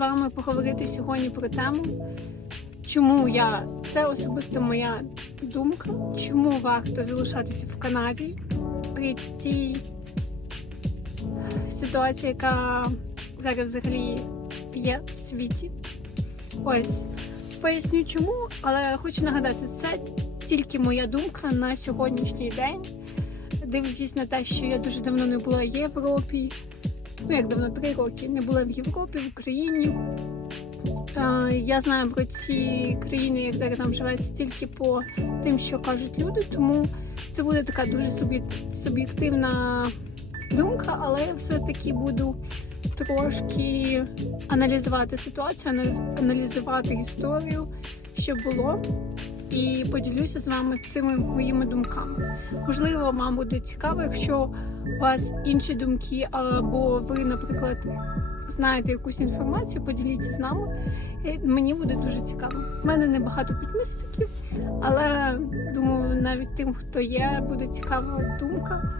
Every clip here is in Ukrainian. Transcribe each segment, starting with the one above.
З вами поговорити сьогодні про тему, чому я це особисто моя думка, чому варто залишатися в Канаді при тій ситуації, яка зараз взагалі є в світі. Ось поясню чому, але хочу нагадати, це тільки моя думка на сьогоднішній день. Дивлячись на те, що я дуже давно не була в Європі. Ну, як давно, три роки не була в Європі, в Україні. Я знаю про ці країни, як зараз там живеться, тільки по тим, що кажуть люди, тому це буде така дуже суб'єктивна думка, але я все-таки буду трошки аналізувати ситуацію, аналізувати історію, що було, і поділюся з вами цими моїми думками. Можливо, вам буде цікаво, якщо у вас інші думки, або ви, наприклад, знаєте якусь інформацію, поділіться з нами. Е, Мені буде дуже цікаво. У мене небагато підписників, але думаю, навіть тим, хто є, буде цікава думка.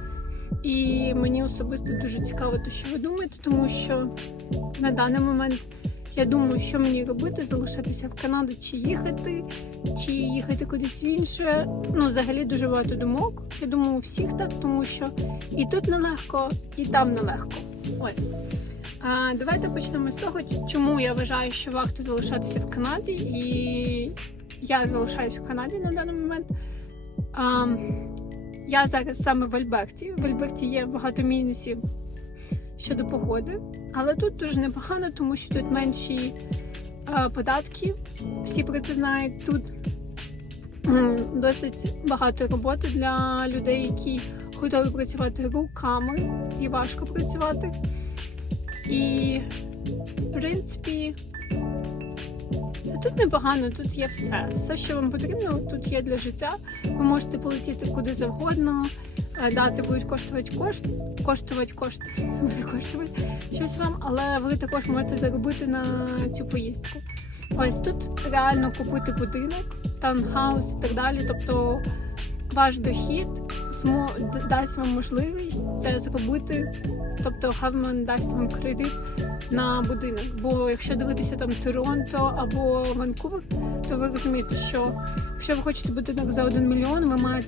І мені особисто дуже цікаво, те, що ви думаєте, тому що на даний момент я думаю, що мені робити, залишатися в Канаду чи їхати, чи їхати кудись в інше. Ну, взагалі дуже багато думок. Я думаю, у всіх так, тому що і тут нелегко, і там нелегко. Ось. А, давайте почнемо з того, чому я вважаю, що варто залишатися в Канаді, і я залишаюся в Канаді на даний момент. А, я зараз саме в Альберті. В Альберті є багато мінусів щодо погоди, але тут дуже непогано, тому що тут менші а, податки. Всі про це знають. Тут досить багато роботи для людей, які готові працювати руками і важко працювати. І, в принципі, тут непогано, тут є все. Все, що вам потрібно, тут є для життя. Ви можете полетіти куди завгодно. Е, Да, це будуть коштувати кошт, коштувати кошти. Це буде коштувати щось вам, але ви також можете заробити на цю поїздку. Ось тут реально купити будинок, таунхаус і так далі. Тобто ваш дохід дасть вам можливість це зробити. Тобто Гавман дасть вам кредит на будинок. Бо якщо дивитися там Торонто або Ванкувер, то ви розумієте, що якщо ви хочете будинок за 1 мільйон, ви маєте